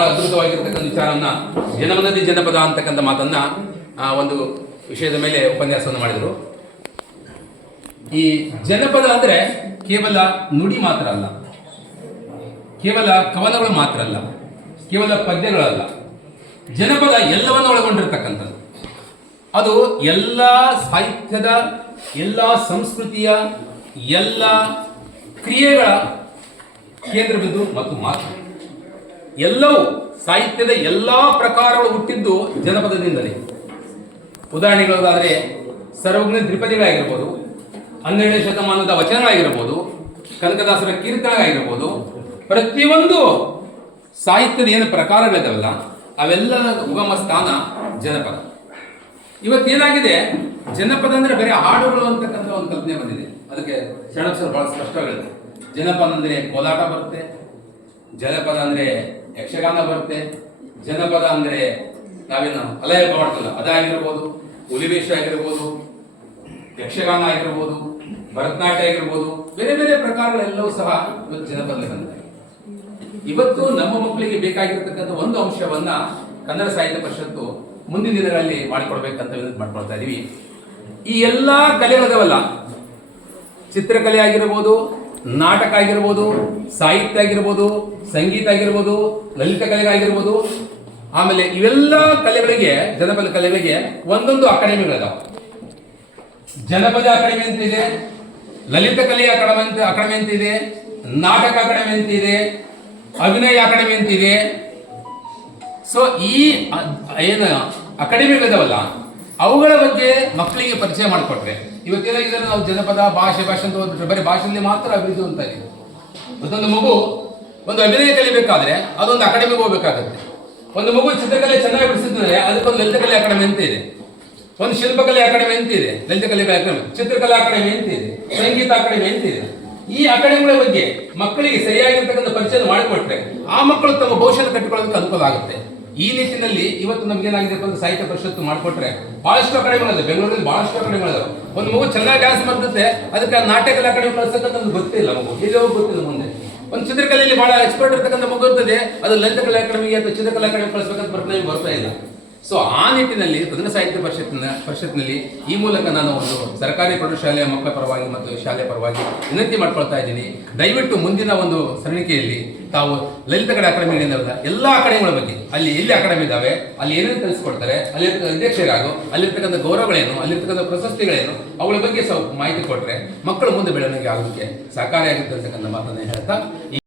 ಅದ್ಭುತವಾಗಿರ್ತಕ್ಕಂಥ ವಿಚಾರವನ್ನ ಜನಮನದಿ ಜನಪದ ಅಂತಕ್ಕಂಥ ಮಾತನ್ನ ಒಂದು ವಿಷಯದ ಮೇಲೆ ಉಪನ್ಯಾಸವನ್ನು ಮಾಡಿದರು. ಈ ಜನಪದ ಅಂದ್ರೆ ಕೇವಲ ನುಡಿ ಮಾತ್ರ ಅಲ್ಲ. ಕೇವಲ ಕವನಗಳು ಮಾತ್ರ ಅಲ್ಲ. ಕೇವಲ ಪದ್ಯಗಳಲ್ಲ. ಜನಪದ ಎಲ್ಲವನ್ನು ಒಳಗೊಂಡಿರ್ತಕ್ಕಂಥದ್ದು. ಅದು ಎಲ್ಲ ಸಾಹಿತ್ಯದ, ಎಲ್ಲ ಸಂಸ್ಕೃತಿಯ, ಎಲ್ಲ ಕ್ರಿಯೆಗಳ ಕೇಂದ್ರ ಬಿಂದು ಮತ್ತು ಮಾತು ಎಲ್ಲವೂ ಸಾಹಿತ್ಯದ ಎಲ್ಲ ಪ್ರಕಾರಗಳು ಹುಟ್ಟಿದ್ದು ಜನಪದದಿಂದಲೇ. ಉದಾಹರಣೆಗಳಾದರೆ ಸರ್ವಜ್ಞ ತ್ರಿಪದಿಗಳಾಗಿರ್ಬೋದು ಹನ್ನೆರಡನೇ ಶತಮಾನದ ವಚನಗಳಾಗಿರ್ಬೋದು, ಕನಕದಾಸರ ಕೀರ್ತನಗಳಾಗಿರ್ಬೋದು, ಪ್ರತಿಯೊಂದು ಸಾಹಿತ್ಯದ ಏನು ಪ್ರಕಾರಗಳಿದಾವಲ್ಲ ಅವೆಲ್ಲದ ಉಗಮ ಸ್ಥಾನ ಜನಪದ. ಇವತ್ತೇನಾಗಿದೆ, ಜನಪದ ಅಂದರೆ ಬೇರೆ ಹಾಡುಗಳು ಅಂತಕ್ಕಂಥ ಒಂದು ಕಲ್ಪನೆ ಬಂದಿದೆ. ಅದಕ್ಕೆ ಶರಣಪ್ಸರು ಭಾಳ ಸ್ಪಷ್ಟವಾಗಿದೆ. ಜನಪದ ಅಂದರೆ ಕೋಲಾಟ ಬರುತ್ತೆ ಜನಪದ ಅಂದ್ರೆ ಯಕ್ಷಗಾನ ಬರುತ್ತೆ, ಜನಪದ ಅಂದ್ರೆ ನಾವೇನು ಅಲಯ ಮಾಡ್ತಲ್ಲ ಅದಾಗಿರ್ಬೋದು ಹುಲಿವೇಶ ಆಗಿರ್ಬೋದು, ಯಕ್ಷಗಾನ ಆಗಿರ್ಬೋದು, ಭರತನಾಟ್ಯ ಆಗಿರ್ಬೋದು, ಬೇರೆ ಬೇರೆ ಪ್ರಕಾರಗಳೆಲ್ಲವೂ ಸಹ ಇವತ್ತು ಜನಪದದಲ್ಲಿ ಬಂದಿದೆ. ಇವತ್ತು ನಮ್ಮ ಮಕ್ಕಳಿಗೆ ಬೇಕಾಗಿರ್ತಕ್ಕಂಥ ಒಂದು ಅಂಶವನ್ನ ಕನ್ನಡ ಸಾಹಿತ್ಯ ಪರಿಷತ್ತು ಮುಂದಿನ ದಿನಗಳಲ್ಲಿ ಮಾಡಿಕೊಡ್ಬೇಕಂತ ಮಾಡ್ಕೊಳ್ತಾ ಇದೀವಿ. ಈ ಎಲ್ಲಾ ಕಲೆಗಳಿದಾವಲ್ಲ, ಚಿತ್ರಕಲೆ ಆಗಿರ್ಬೋದು ನಾಟಕ ಆಗಿರ್ಬೋದು, ಸಾಹಿತ್ಯ ಆಗಿರ್ಬೋದು, ಸಂಗೀತ ಆಗಿರ್ಬೋದು, ಲಲಿತ ಕಲೆಗಳಾಗಿರ್ಬೋದು ಆಮೇಲೆ ಇವೆಲ್ಲ ಕಲೆಗಳಿಗೆ, ಜನಪದ ಕಲೆಗಳಿಗೆ ಒಂದೊಂದು ಅಕಾಡೆಮಿಗಳಿದಾವೆ. ಜನಪದ ಅಕಾಡೆಮಿ ಅಂತ ಇದೆ ಲಲಿತ ಕಲೆಯ ಅಕಾಡೆಮಿ ಅಂತ ಅಕಾಡೆಮಿ ಅಂತ ಇದೆ ನಾಟಕ ಅಕಾಡೆಮಿ ಅಂತ ಇದೆ ಅಭಿನಯ ಅಕಾಡೆಮಿ ಅಂತ ಇದೆ ಸೊ ಈ ಏನು ಅಕಾಡೆಮಿಗಳಿದಾವಲ್ಲ ಅವುಗಳ ಬಗ್ಗೆ ಮಕ್ಕಳಿಗೆ ಪರಿಚಯ ಮಾಡಿಕೊಟ್ರೆ ಇವತ್ತೇನಾಗಿದೆ ನಾವು ಜನಪದ, ಭಾಷೆ ಭಾಷೆ ಅಂತ ಓದ್ಬಿಟ್ರೆ ಬರೀ ಭಾಷೆಯಲ್ಲಿ ಮಾತ್ರ ಅಭಿವೃದ್ಧಿ ಉಂಟಾಗಿದೆ ಮತ್ತೊಂದು ಮಗು, ಒಂದು ಅಭಿನಯ ಕಲಿಬೇಕಾದ್ರೆ ಅದೊಂದು ಅಕಾಡೆಮಿಗೆ ಹೋಗ್ಬೇಕಾಗತ್ತೆ. ಒಂದು ಮಗು ಚಿತ್ರಕಲೆ ಚೆನ್ನಾಗಿ ಬಿಡಿಸಿದ್ರೆ ಅದಕ್ಕೊಂದು ಲಲಿತಕಲೆ ಅಕಾಡೆಮಿ ಅಂತ ಇದೆ. ಒಂದು ಶಿಲ್ಪಕಲೆ ಅಕಾಡೆಮಿ ಅಂತ ಇದೆ. ಲಲಿತ ಕಲೆ ಅಕಾಡೆಮಿ, ಚಿತ್ರಕಲಾ ಅಕಾಡೆಮಿ ಅಂತ ಇದೆ. ಸಂಗೀತ ಅಕಾಡೆಮಿ ಅಂತ ಇದೆ. ಈ ಅಕಾಡೆಮಿಗಳ ಬಗ್ಗೆ ಮಕ್ಕಳಿಗೆ ಸರಿಯಾಗಿರ್ತಕ್ಕಂಥ ಪರಿಚಯ ಮಾಡಿಕೊಟ್ರೆ ಆ ಮಕ್ಕಳು ತಮ್ಮ ಭವಿಷ್ಯ ಕಟ್ಟಿಕೊಳ್ಳೋದಕ್ಕೆ ಅನುಕೂಲ ಆಗುತ್ತೆ. ಈ ನಿಟ್ಟಿನಲ್ಲಿ ಇವತ್ತು ನಮ್ಗೇನಾಗಿದೆ ಅಂದ್ರೆ ಸಾಹಿತ್ಯ ಪರಿಷತ್ತು ಮಾಡಿಕೊಟ್ರೆ ಬಹಳಷ್ಟು ಅಕಾಡೆಮಿಗಳಿದೆ ಬೆಂಗಳೂರಲ್ಲಿ ಬಹಳಷ್ಟು ಅಕಾಡೆಮಿಗಳಿದಾವೆ ಒಂದು ಮಗು ಚೆನ್ನಾಗಿ ಡ್ಯಾನ್ಸ್ ಮಾಡುತ್ತೆ ಅದಕ್ಕೆ ನಾಟಕ ಅಕಾಡೆಮಿ ಕಳಿಸ್ತಕ್ಕಂಥ ಗೊತ್ತಿಲ್ಲ ಮಗು ಇಲ್ಲಿ ಹೋಗಿ ಗೊತ್ತಿಲ್ಲ ಮುಂದೆ ಒಂದು ಚಿತ್ರಕಲೆಯಲ್ಲಿ ಬಹಳ ಎಕ್ಸ್ಪರ್ಟ್ ಇರ್ತಕ್ಕಂಥ ಮಗು ಇರ್ತದೆ, ಅದು ಲಲಿತ ಕಲಾ ಅಕಾಡೆಮಿಗೆ ಅಥವಾ ಚಿತ್ರಕಲಾ ಅಕಾಡೆಮಿ ಕಳಿಸ್ಬೇಕಂತ ಬರ್ತಾ ಬರ್ತಾ ಇಲ್ಲ. ಸೊ ಆ ನಿಟ್ಟಿನಲ್ಲಿ ಕನ್ನಡ ಸಾಹಿತ್ಯ ಪರಿಷತ್ತಿನ ಪರಿಷತ್ನಲ್ಲಿ ಈ ಮೂಲಕ ನಾನು ಒಂದು ಸರ್ಕಾರಿ ಪ್ರೌಢಶಾಲೆಯ ಮಕ್ಕಳ ಪರವಾಗಿ ಮತ್ತು ಶಾಲೆಯ ಪರವಾಗಿ ವಿನಂತಿ ಮಾಡ್ಕೊಳ್ತಾ ಇದ್ದೀನಿ. ದಯವಿಟ್ಟು ಮುಂದಿನ ಒಂದು ಸರಣಿಕೆಯಲ್ಲಿ ತಾವು ಲಲಿತ ಕಡೆ ಅಕಾಡೆಮಿಗಳಿಂದ ಎಲ್ಲ ಅಕಾಡೆಮಿಗಳ ಬಗ್ಗೆ, ಅಲ್ಲಿ ಎಲ್ಲಿ ಅಕಾಡೆಮಿ ಇದಾವೆ, ಅಲ್ಲಿ ಏನೇನು ಕಲಿಸ್ಕೊಡ್ತಾರೆ ಅಲ್ಲಿ ಅಧ್ಯಕ್ಷರಾಗೋ ಅಲ್ಲಿರ್ತಕ್ಕಂಥ ಗೌರವಗಳೇನು, ಅಲ್ಲಿರ್ತಕ್ಕಂಥ ಪ್ರಶಸ್ತಿಗಳೇನು, ಅವುಗಳ ಬಗ್ಗೆ ಸ್ವಲ್ಪ ಮಾಹಿತಿ ಕೊಟ್ಟರೆ ಮಕ್ಕಳು ಮುಂದೆ ಬೆಳವಣಿಗೆ ಆಗೋದಕ್ಕೆ ಸಹಕಾರಿಯಾಗುತ್ತೆ ಅಂತಕ್ಕಂಥ ಮಾತನ್ನು ಹೇಳ್ತಾ